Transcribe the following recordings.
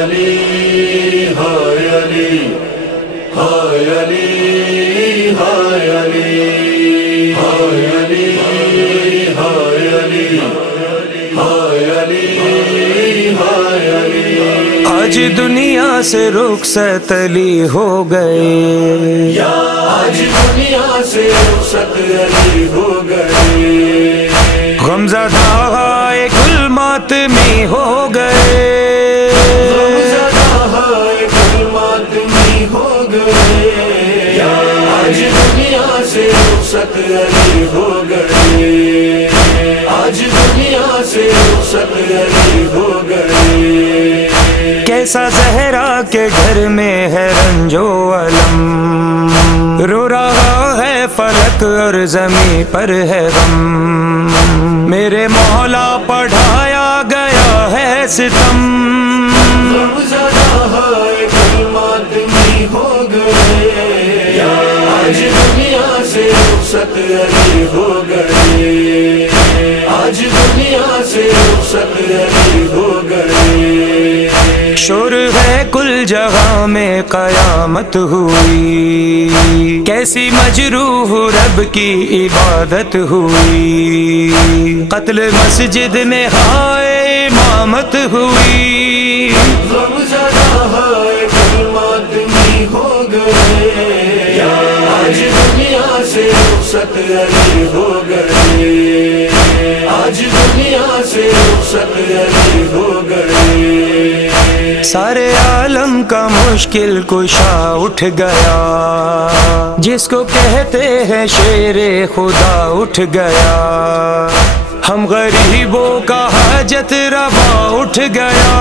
علی ہائے علی ہائے علی ہائے علی ہائے علی ہائے علی ہائے علی ہائے علی آج دنیا سے رخصت علی ہو گئے، آج دنیا سے رخصت علی ہو گئے، غمزدہ ہائے گل ماتمی ہو گئے، غمزدہ ہائے گل ماتمی ہو گئے، آج دنیا سے رخصت علی ہو گئے، آج دنیا سے رخصت علی ہو گئے۔ کیسا زہرا کے گھر میں ہے رنج و علم، رو رہا ہے فلک اور زمین پر ہے غم، میرے مولا پڑھایا گیا ہے ستم، غمزدہ ہائے گل ماتمی ہو گئے، آج دنیا سے رخصت علی ہو گئے، آج دنیا سے رخصت علی ہو گئے۔ شور ہے کل جگہ میں قیامت ہوئی، کیسی مجروح رب کی عبادت ہوئی، قتل مسجد میں ہائے امامت ہوئی، غمزدہ ہائے گل ماتمی ہو گئے، آج دنیا سے رخصت علی ہو گئے، آج دنیا سے رخصت علی ہو گئے۔ سارے عالم کا مشکل کشا اٹھ گیا، جس کو کہتے ہیں شیر خدا اٹھ گیا، ہم غریبوں کا حاجت روا اٹھ گیا،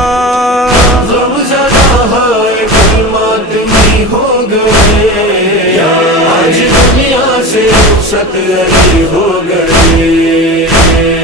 غمزدہ ہائے گل ماتمی ہو گئے، آج دنیا سے رخصت علی ہو گئے،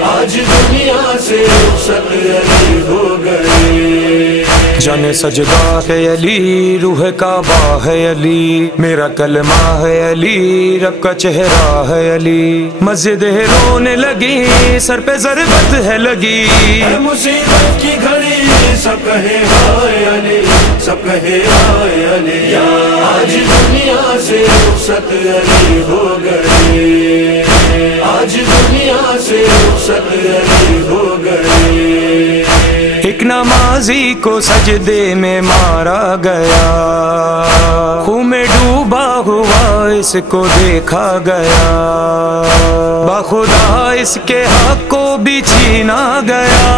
آج دنیا سے رخصت علی ہو گئے۔ جان سجدہ ہے علی، روح کعبہ ہے علی، میرا کلمہ ہے علی، رب کا چہرہ ہے علی، مسجد ہے رونے لگی، سر پہ ضربت ہے لگی، ہے مصیبت کی گھڑی، سب کہے ہائے علی، سب کہے ہائے علی، آج دنیا سے رخصت علی ہو گئے، آج دنیا سے رخصت علی ہو گئے۔ ایک نمازی کو سجدے میں مارا گیا، خون میں ڈوبا ہوا اس کو دیکھا گیا، بخدا اس کے حق کو بھی چھینا گیا،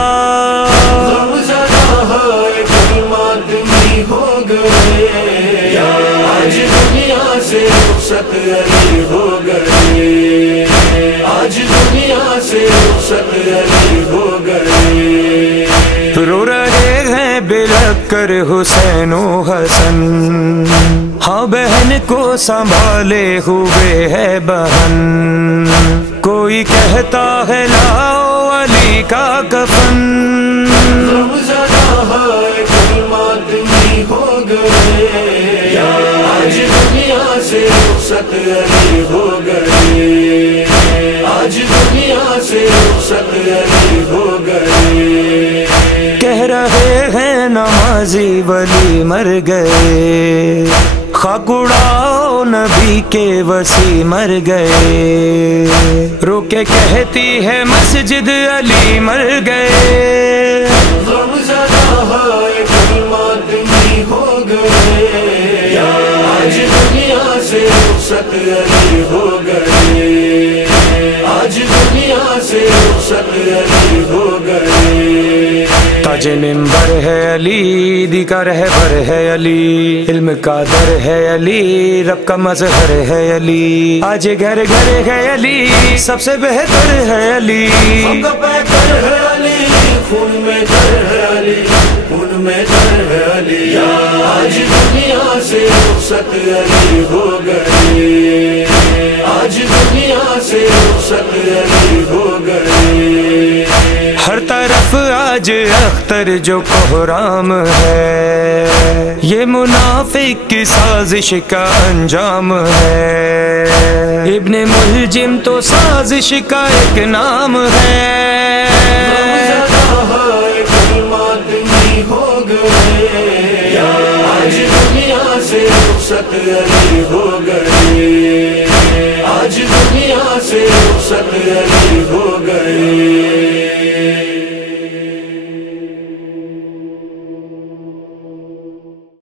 غمزدہ ہائے گل ماتمی ہو گئے، آج دنیا سے رخصت علی ہو گئے، آج دنیا سے رخصت علی ہو گئے۔ رو رہے ہیں بلک کر حسین و حسن، ہاں بہن کو سنبھالے ہوئے ہے بہن، کوئی کہتا ہے لاؤ علی کا کفن، غمزدہ ہائے گل ماتمی ہو گئے، آج دنیا سے رخصت علی ہو گئے، آج دنیا سے رخصت علی ہو گئے۔ کہہ رہے ہیں نمازی ولی مر گئے، خاک اڑاؤ نبی کے وصی مر گئے، رو کے کہتی ہے مسجد علی مر گئے، غمزدہ ہائے گل ماتمی ہو گئے، آج دنیا سے رخصت علی ہو گئے، آج دنیا سے رخصت علی ہو گئے۔ تاج منبر ہے علی، دیگر رہبر ہے علی، علم کا در ہے علی، رب کا مظہر ہے علی، آج گھر گھر ہے علی، سب سے بہتر ہے علی، ہم کا پیکر ہے علی، خون میں تر ہے علی، خون میں تر ہے علی، آج دنیا سے رخصت علی ہو گئے، آج دنیا سے رخصت علی ہو گئے۔ ہر طرف آج اختر جو کوہرام ہے، یہ منافق کی سازش کا انجام ہے، ابن ملجم تو سازش کا ایک نام ہے، غمزدہ ہائے گل ماتمی ہو گئے، آج دنیا سے رخصت علی ہو گئے